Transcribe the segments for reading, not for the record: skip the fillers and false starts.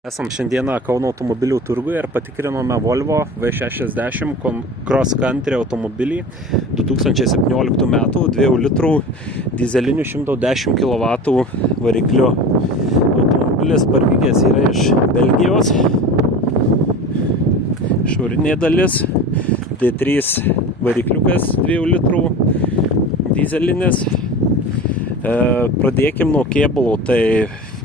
Esam šiandieną Kauno automobilių turguje ir patikrinome Volvo V60 Cross Country automobilį 2017 metų 2 litrų dizelinių 110 kW varikliu. Automobilis parvykęs yra iš Belgijos. Išorinė dalis D3 varikliukas 2 litrų dizelinis. Pradėkim nuo kėbulo. Tai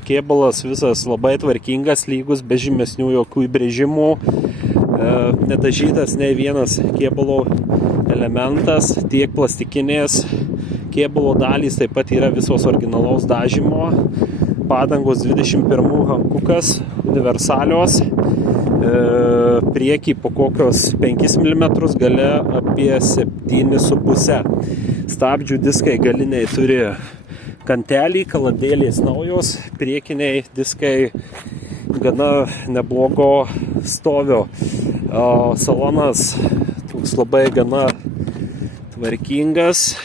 kėbulas visas labai tvarkingas, lygus, be žymesnių jokių įbrėžimų, nedažytas nei vienas kėbulo elementas, tiek plastikinės kėbulo dalys taip pat yra visos originalaus dažymo, padangos 21 hankukas, universalios, priekį po kokios 5 mm, gale apie 7,5. Stabdžių diskai galiniai turi kantelį, kaladėlės naujos, priekiniai diskai gana neblogo stovio. Salonas toks labai gana tvarkingas,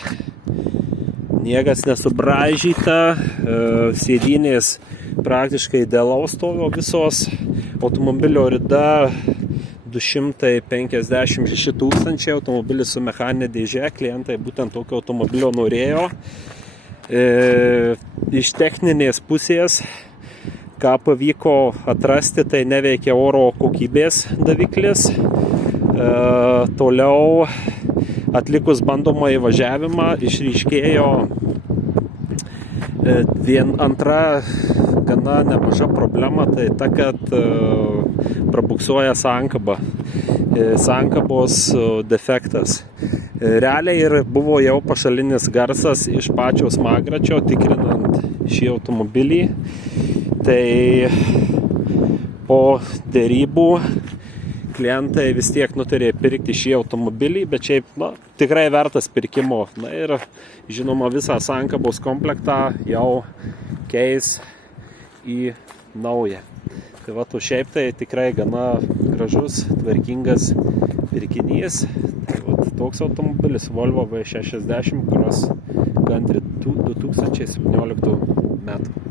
niekas nesubraižyta, sėdynės praktiškai idealaus stovio visos, automobilio rida 256 000, automobilis su mechaninė dėžė, klientai būtent tokio automobilio norėjo. Iš techninės pusės, ką pavyko atrasti, tai neveikia oro kokybės daviklis. Toliau atlikus bandomą įvažiavimą išryškėjo antra gana nemaža problema, tai ta, kad prabuksuoja sankaba. Sankabos defektas. Realiai ir buvo jau pašalinis garsas iš pačio smagračio tikrinant šį automobilį. Tai po dėrybų klientai vis tiek nutarė pirkti šį automobilį, bet šiaip tikrai vertas pirkimo. Ir žinoma, visą sankabos komplektą jau keis į naują. Tai šiaip tai tikrai gana gražus, tvarkingas pirkinys. Toks automobilis Volvo V60 Cross Country 2017 metų.